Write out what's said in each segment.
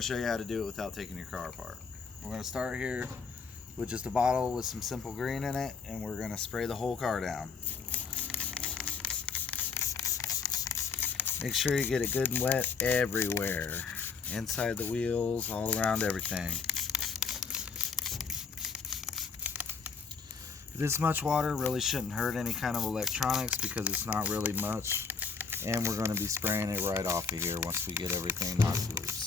going to show you how to do it without taking your car apart. We're going to start here with just a bottle with some simple green in it, and we're going to spray the whole car down. Make sure you get it good and wet everywhere. Inside the wheels, all around everything. This much water really shouldn't hurt any kind of electronics because it's not really much. And we're going to be spraying it right off of here once we get everything knocked loose.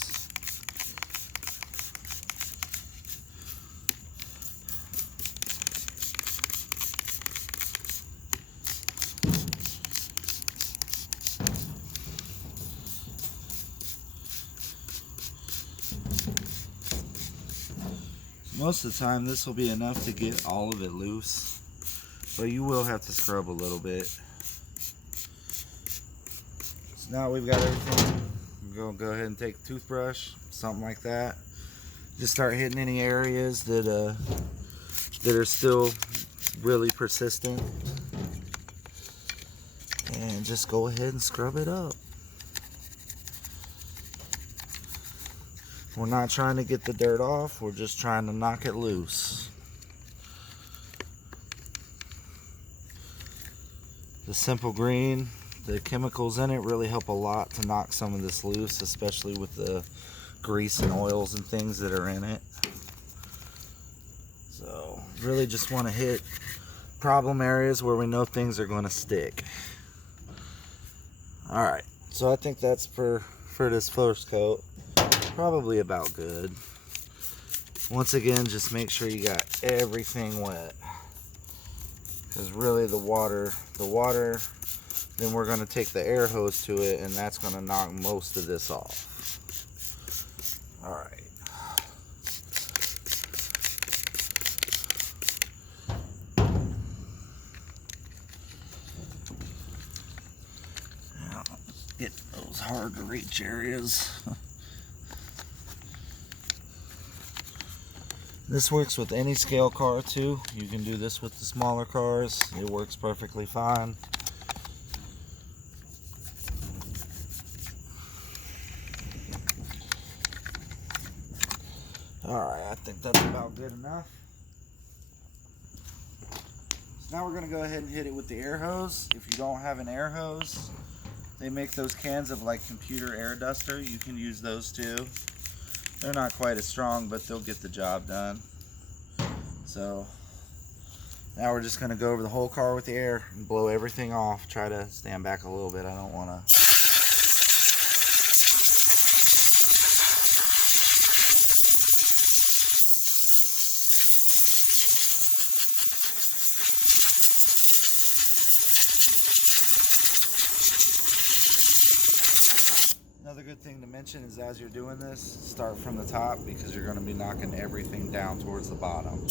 Most of the time this will be enough to get all of it loose, but you will have to scrub a little bit. So now we've got everything. I'm going to go ahead and take a toothbrush, something like that. Just start hitting any areas that are still really persistent, and just go ahead and scrub it up. We're not trying to get the dirt off, we're just trying to knock it loose. The simple green, the chemicals in it really help a lot to knock some of this loose, especially with the grease and oils and things that are in it. So really just want to hit problem areas where we know things are going to stick. Alright, so I think that's for this first coat. Probably about good. Once again, just make sure you got everything wet, because really the water, then we're going to take the air hose to it, and that's going to knock most of this off. Alright. Now, get those hard to reach areas. This works with any scale car too. You can do this with the smaller cars. It works perfectly fine. Alright, I think that's about good enough. So now we're going to go ahead and hit it with the air hose. If you don't have an air hose, they make those cans of like computer air duster. You can use those too. They're not quite as strong, but they'll get the job done. So now we're just going to go over the whole car with the air and blow everything off. Try to stand back a little bit. I don't want to. Another good thing to mention is as you're doing this, start from the top, because you're going to be knocking everything down towards the bottom.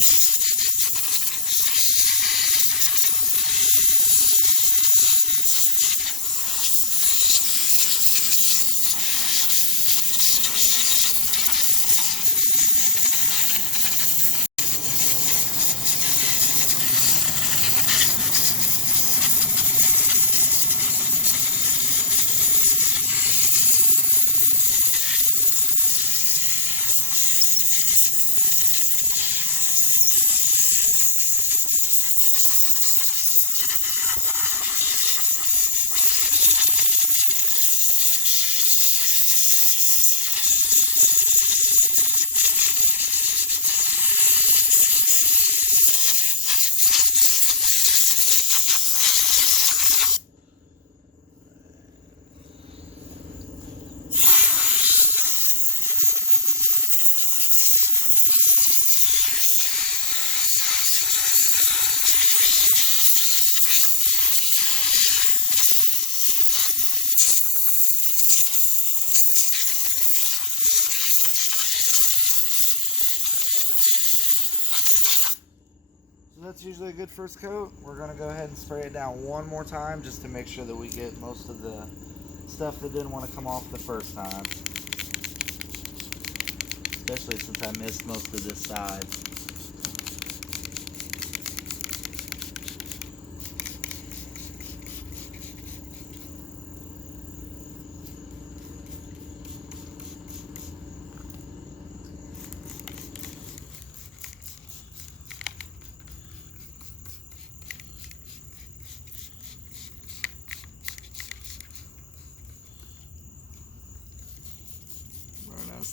That's usually a good first coat. We're going to go ahead and spray it down one more time just to make sure that we get most of the stuff that didn't want to come off the first time. Especially since I missed most of this side.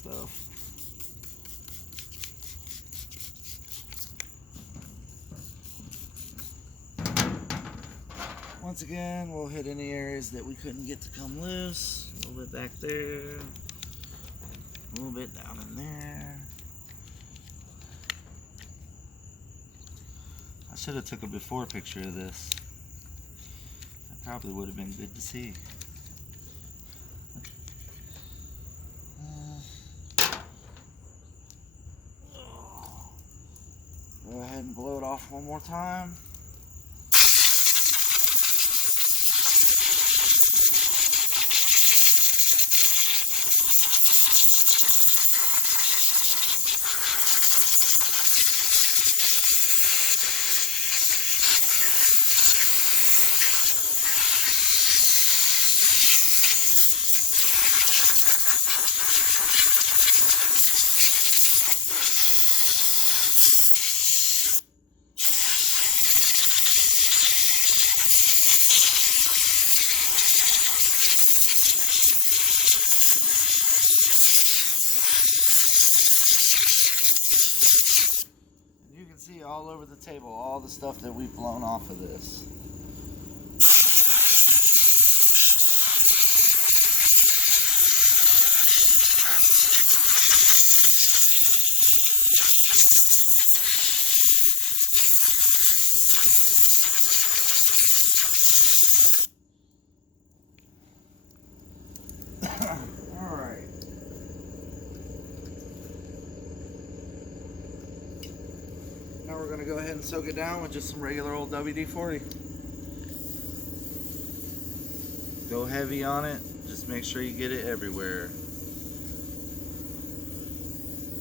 stuff. Once again, we'll hit any areas that we couldn't get to come loose. A little bit back there, a little bit down in there. I should have took a before picture of this. That probably would have been good to see. Go ahead and blow it off one more time. See all over the table all the stuff that we've blown off of this. All right. Now we're going to go ahead and soak it down with just some regular old WD-40. Go heavy on it. Just make sure you get it everywhere.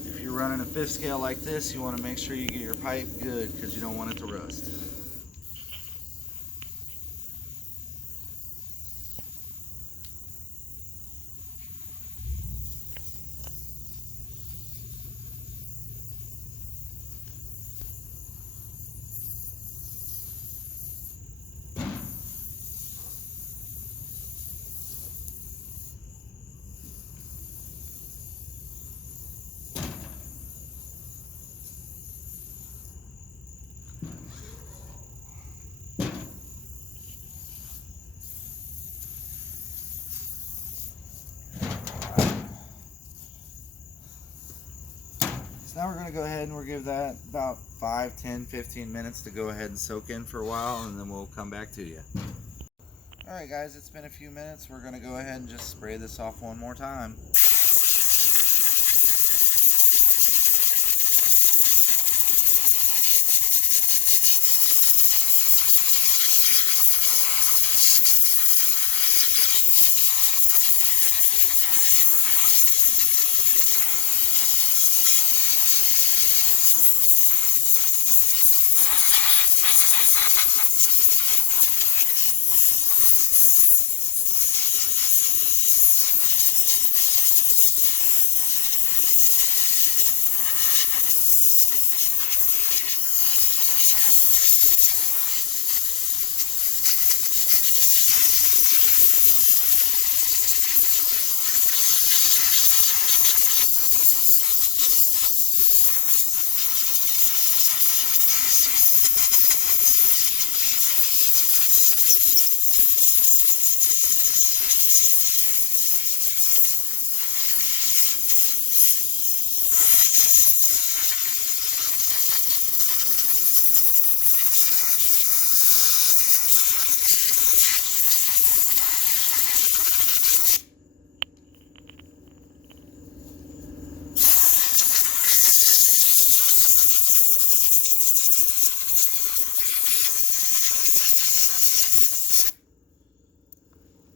If you're running a 5th scale like this, you want to make sure you get your pipe good because you don't want it to rust. So now we're going to go ahead and we'll give that about 5, 10, 15 minutes to go ahead and soak in for a while, and then we'll come back to you. Alright guys, it's been a few minutes. We're going to go ahead and just spray this off one more time.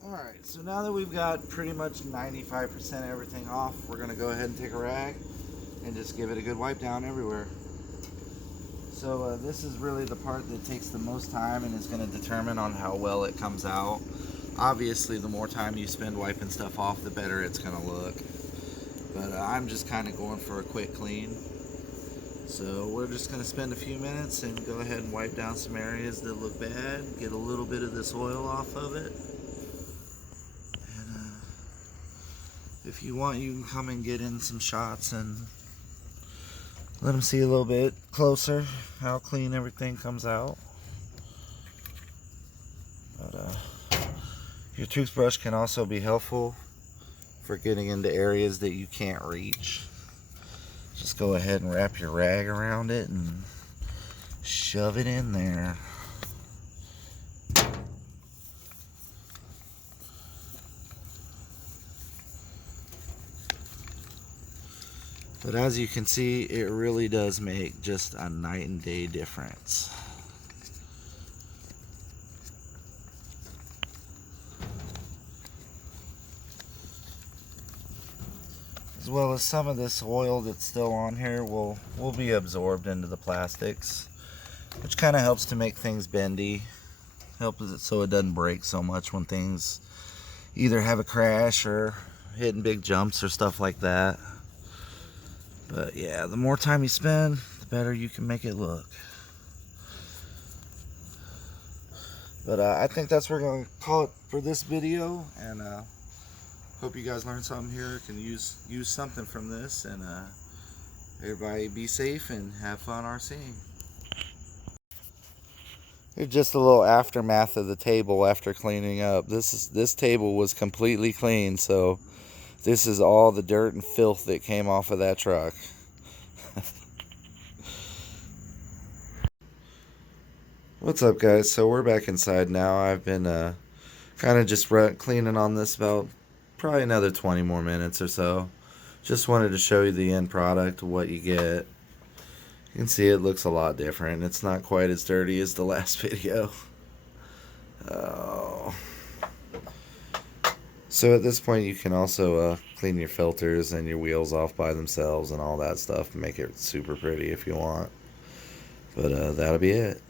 Alright, so now that we've got pretty much 95% everything off, we're going to go ahead and take a rag and just give it a good wipe down everywhere. So this is really the part that takes the most time and is going to determine on how well it comes out. Obviously, the more time you spend wiping stuff off, the better it's going to look. But I'm just kind of going for a quick clean. So we're just going to spend a few minutes and go ahead and wipe down some areas that look bad, get a little bit of this oil off of it. And if you want, you can come and get in some shots and let them see a little bit closer how clean everything comes out. But your toothbrush can also be helpful for getting into areas that you can't reach. Just go ahead and wrap your rag around it and shove it in there. But as you can see, it really does make just a night and day difference. As well as some of this oil that's still on here will be absorbed into the plastics, which kind of helps to make things bendy. Helps it so it doesn't break so much when things either have a crash or hitting big jumps or stuff like that. But yeah, the more time you spend, the better you can make it look. But I think that's what we're going to call it for this video, and hope you guys learned something here, can use something from this, and everybody be safe and have fun RCing. Here's just a little aftermath of the table after cleaning up. This table was completely clean, so this is all the dirt and filth that came off of that truck. What's up, guys? So we're back inside now. I've been kind of just cleaning on this about probably another 20 more minutes or so. Just wanted to show you the end product, what you get. You can see it looks a lot different. It's not quite as dirty as the last video. Oh. So at this point you can also clean your filters and your wheels off by themselves and all that stuff and make it super pretty if you want. But that'll be it.